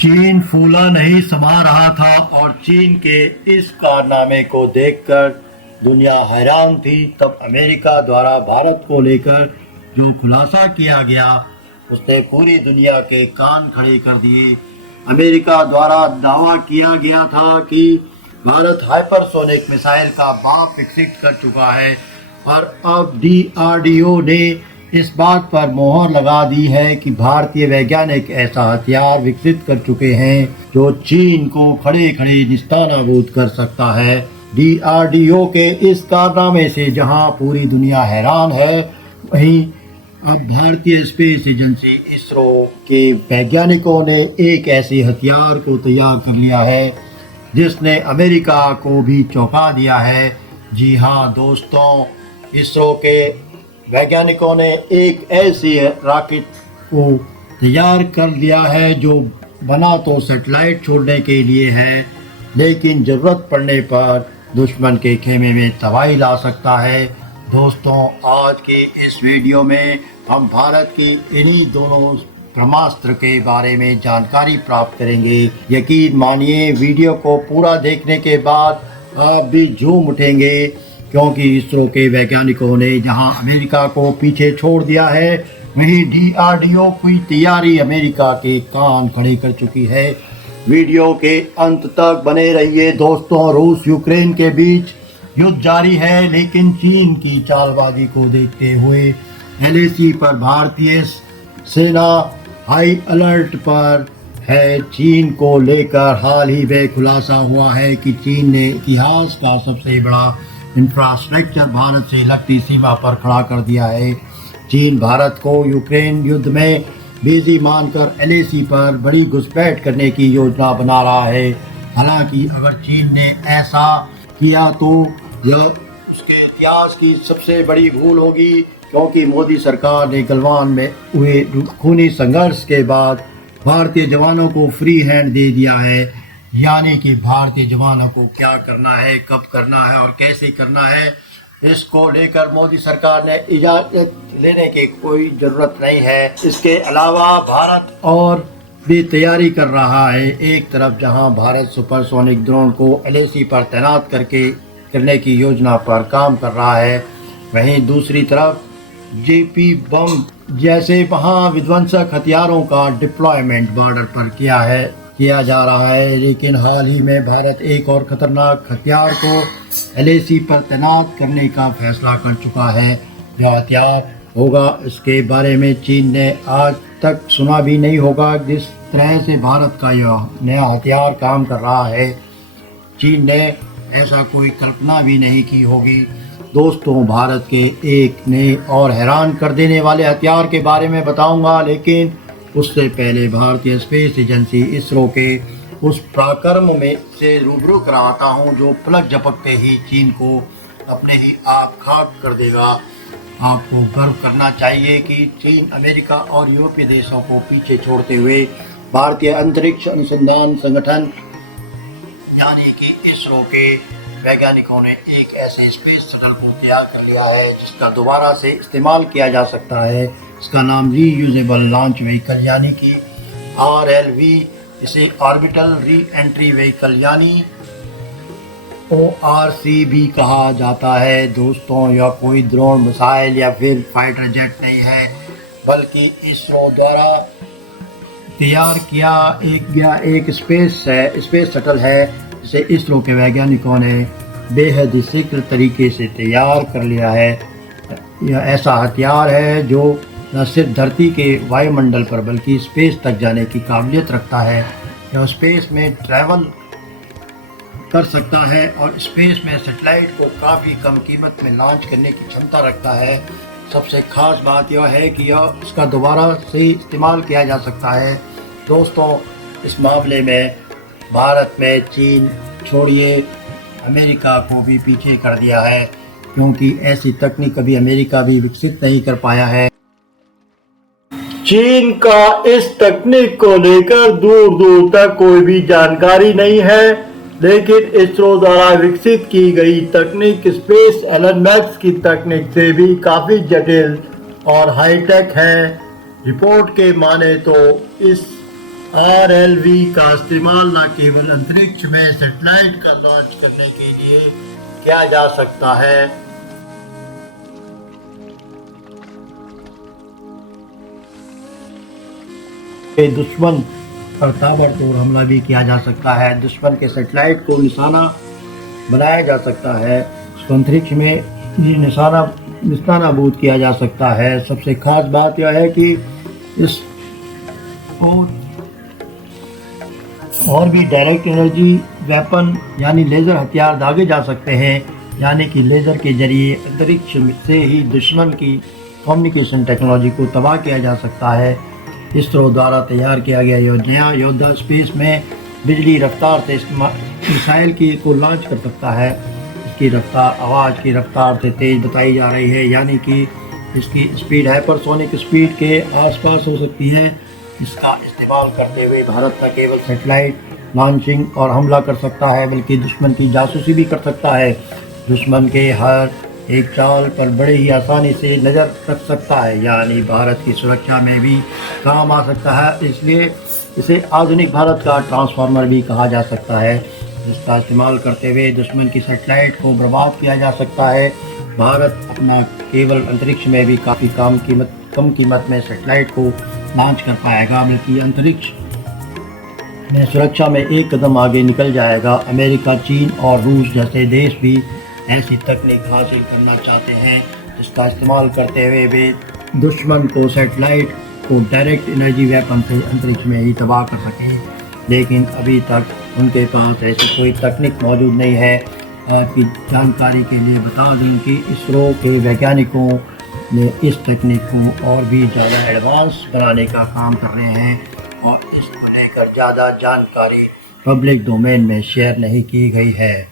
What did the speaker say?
चीन फूला नहीं समा रहा था और चीन के इस कारनामे को देखकर दुनिया हैरान थी। तब अमेरिका द्वारा भारत को लेकर जो खुलासा किया गया उसने पूरी दुनिया के कान खड़े कर दिए। अमेरिका द्वारा दावा किया गया था कि भारत हाइपरसोनिक मिसाइल का बाप विकसित कर चुका है और अब DRDO ने इस बात पर मोहर लगा दी है कि भारतीय वैज्ञानिक ऐसा हथियार विकसित कर चुके हैं जो चीन को खड़े खड़े निस्तानाबूद कर सकता है। DRDO के इस कारनामे से जहां पूरी दुनिया हैरान है, वहीं अब भारतीय स्पेस एजेंसी इसरो के वैज्ञानिकों ने एक ऐसे हथियार को तैयार कर लिया है जिसने अमेरिका को भी चौंका दिया है। जी हाँ दोस्तों, इसरो के वैज्ञानिकों ने एक ऐसी रॉकेट को तैयार कर लिया है जो बना तो सैटेलाइट छोड़ने के लिए है, लेकिन ज़रूरत पड़ने पर दुश्मन के खेमे में तबाही ला सकता है। दोस्तों, आज के इस वीडियो में हम भारत की इन्हीं दोनों ब्रह्मास्त्र के बारे में जानकारी प्राप्त करेंगे। यकीन मानिए, वीडियो को पूरा देखने के बाद आप भी झूम उठेंगे, क्योंकि इसरो के वैज्ञानिकों ने जहां अमेरिका को पीछे छोड़ दिया है, वहीं DRDO की तैयारी अमेरिका के कान खड़े कर चुकी है। वीडियो के अंत तक बने रहिए दोस्तों। रूस यूक्रेन के बीच युद्ध जारी है, लेकिन चीन की चालबाजी को देखते हुए LAC पर भारतीय सेना हाई अलर्ट पर है। चीन को लेकर हाल ही में खुलासा हुआ है कि चीन ने इतिहास का सबसे बड़ा इंफ्रास्ट्रक्चर भारत से लगती सीमा पर खड़ा कर दिया है। चीन भारत को यूक्रेन युद्ध में बिजी मानकर LAC पर बड़ी घुसपैठ करने की योजना बना रहा है। हालांकि अगर चीन ने ऐसा किया तो यह उसके इतिहास की सबसे बड़ी भूल होगी, क्योंकि मोदी सरकार ने गलवान में हुए खूनी संघर्ष के बाद भारतीय जवानों को फ्री हैंड दे दिया है। यानी कि भारतीय जवानों को क्या करना है, कब करना है और कैसे करना है, इसको लेकर मोदी सरकार ने इजाज़त लेने की कोई ज़रूरत नहीं है। इसके अलावा भारत और भी तैयारी कर रहा है। एक तरफ जहां भारत सुपरसोनिक ड्रोन को LAC पर तैनात करने की योजना पर काम कर रहा है, वहीं दूसरी तरफ JP बम जैसे वहां विध्वंसक हथियारों का डिप्लॉयमेंट बॉर्डर पर किया जा रहा है। लेकिन हाल ही में भारत एक और खतरनाक हथियार को LAC पर तैनात करने का फैसला कर चुका है। जो हथियार होगा, इसके बारे में चीन ने आज तक सुना भी नहीं होगा। जिस तरह से भारत का यह नया हथियार काम कर रहा है, चीन ने ऐसा कोई कल्पना भी नहीं की होगी। दोस्तों, भारत के एक नए और हैरान कर देने वाले हथियार के बारे में बताऊंगा, लेकिन उससे पहले भारतीय स्पेस एजेंसी इसरो के उस पराक्रम में से रूबरू कराता हूं जो पलक झपकते ही चीन को अपने ही आप खाक कर देगा। आपको गर्व करना चाहिए कि चीन अमेरिका और यूरोपीय देशों को पीछे छोड़ते हुए भारतीय अंतरिक्ष अनुसंधान संगठन यानी कि इसरो के वैज्ञानिकों ने एक ऐसे स्पेस शटल को तैयार कर लिया है जिसका दोबारा से इस्तेमाल किया जा सकता है। इसका नाम रीयूजेबल लॉन्च व्हीकल यानी कि RLV, इसे ऑर्बिटल री एंट्री व्हीकल यानी ORC भी कहा जाता है। दोस्तों, यह कोई ड्रोन, मिसाइल या फिर फाइटर जेट नहीं है, बल्कि इसरो द्वारा तैयार किया गया एक स्पेस शटल है, जिसे इसरो के वैज्ञानिकों ने बेहद ही शीघ्र तरीके से तैयार कर लिया है। यह ऐसा हथियार है जो न सिर्फ धरती के वायुमंडल पर बल्कि स्पेस तक जाने की काबिलियत रखता है। यह स्पेस में ट्रैवल कर सकता है और स्पेस में सैटेलाइट को काफ़ी कम कीमत में लॉन्च करने की क्षमता रखता है। सबसे खास बात यह है कि यह इसका दोबारा से इस्तेमाल किया जा सकता है। दोस्तों, इस मामले में भारत में चीन छोड़िए अमेरिका को भी पीछे कर दिया है, क्योंकि ऐसी तकनीक कभी अमेरिका भी विकसित नहीं कर पाया है। चीन का इस तकनीक को लेकर दूर दूर तक कोई भी जानकारी नहीं है, लेकिन इसरो द्वारा विकसित की गई तकनीक स्पेस LMX की तकनीक से भी काफ़ी जटिल और हाईटेक है। रिपोर्ट के माने तो इस RLV का इस्तेमाल न केवल अंतरिक्ष में सैटेलाइट का लॉन्च करने के लिए किया जा सकता है, दुश्मन पर ताबड़तोड़ हमला भी किया जा सकता है। दुश्मन के सैटेलाइट को निशाना बनाया जा सकता है, उसको अंतरिक्ष में निस्तानाबूद किया जा सकता है। सबसे खास बात यह है कि इस और भी डायरेक्ट एनर्जी वेपन यानी लेज़र हथियार दागे जा सकते हैं, यानी कि लेज़र के जरिए अंतरिक्ष से ही दुश्मन की कम्युनिकेशन टेक्नोलॉजी को तबाह किया जा सकता है। इसरो द्वारा तैयार किया गया नया योद्धा स्पेस में बिजली रफ्तार से मिसाइल को लॉन्च कर सकता है। इसकी रफ्तार आवाज़ की रफ्तार से तेज़ बताई जा रही है, यानी कि इसकी स्पीड हाइपरसोनिक स्पीड के आसपास हो सकती है। इसका इस्तेमाल करते हुए भारत न केवल सैटेलाइट लॉन्चिंग और हमला कर सकता है, बल्कि दुश्मन की जासूसी भी कर सकता है। दुश्मन के हर एक चाल पर बड़े ही आसानी से नज़र रख सकता है, यानी भारत की सुरक्षा में भी काम आ सकता है। इसलिए इसे आधुनिक भारत का ट्रांसफार्मर भी कहा जा सकता है, जिसका इस्तेमाल करते हुए दुश्मन की सैटेलाइट को बर्बाद किया जा सकता है। भारत अपना केवल अंतरिक्ष में भी काफ़ी कम कीमत में सैटेलाइट को लॉन्च कर पाएगा, बल्कि अंतरिक्ष में सुरक्षा में एक कदम आगे निकल जाएगा। अमेरिका, चीन और रूस जैसे देश भी ऐसी तकनीक हासिल करना चाहते हैं, जिसका इस्तेमाल करते हुए वे दुश्मन को सैटेलाइट को डायरेक्ट एनर्जी वेपन से अंतरिक्ष में ही तबाह कर सकें, लेकिन अभी तक उनके पास ऐसी कोई तकनीक मौजूद नहीं है। की जानकारी के लिए बता दें कि इसरो के वैज्ञानिकों ने इस तकनीक को और भी ज़्यादा एडवांस बनाने का काम कर रहे हैं और इसको लेकर ज़्यादा जानकारी पब्लिक डोमेन में शेयर नहीं की गई है।